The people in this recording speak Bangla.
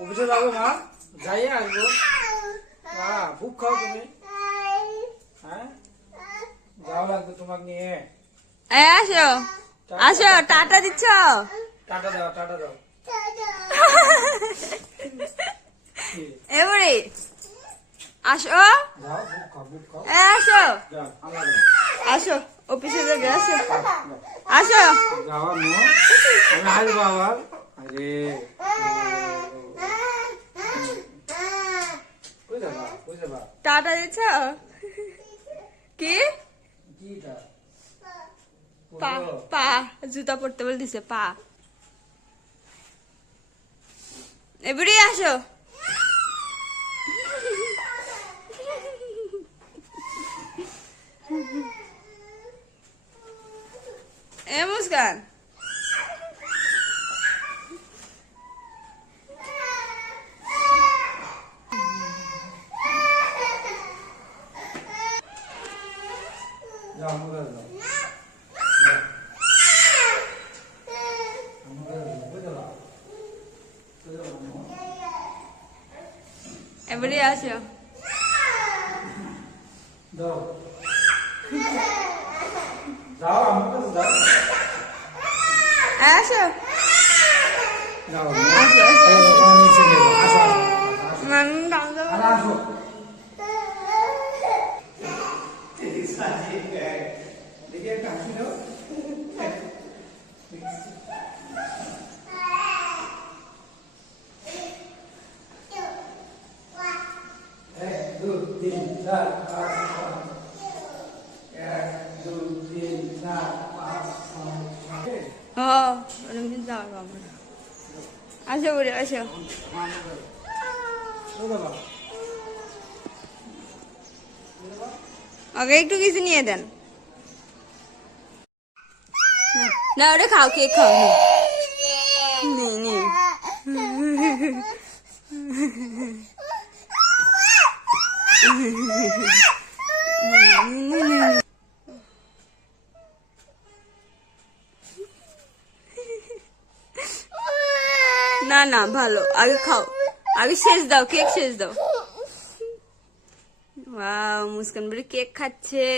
অফিসে যাবো মা, যাই আসবো। খুব খাও তুমি, হ্যাঁ যাও লাগবে তোমাকে নিয়ে। আসো আসো, টাটা দিচ্ছ? টাটা দাও, টাটা দাও। এবারে আসো, যাও, খুব খাও। আসো যাও, আমরা আসো, অফিসে যাবে। আসো আসো। যাও আম্মু, আমি আসবো আবার। আরে কই যাবা, কই যাবা? টাটা দিচ্ছ? কি কিটা? পা পা জুতা পরতে বলে দিছে, পা। এবারে আসো। এ মুস্কান, যাও, আমরা যাও। এবারে আসো। যাও, যাও, আমার কাছে যাও। আসো যাও, আসো আসো। নিচে নিয়ে যাও। আসো, আসো, আসো। আমি কাঁদো। আর আসো। দেখি একটা হাসি দাও। এক, দুই, তিন, চার, পাঁচ, ছয়। এক, দুই, তিন, চার, পাঁচ, ছয়, সাত। ও ওরকম যাওয়ার বাবা না। আসো বলে আসো। ওকে একটু কিছু নিয়ে দেন। না ওটা খাও, কেক খাও। নেই নেই। না না ভালো, আগে খাও, আগে শেষ দাও, কেক শেষ দাও। ওয়াও, মুস্কান বলে কেক খাচ্ছে।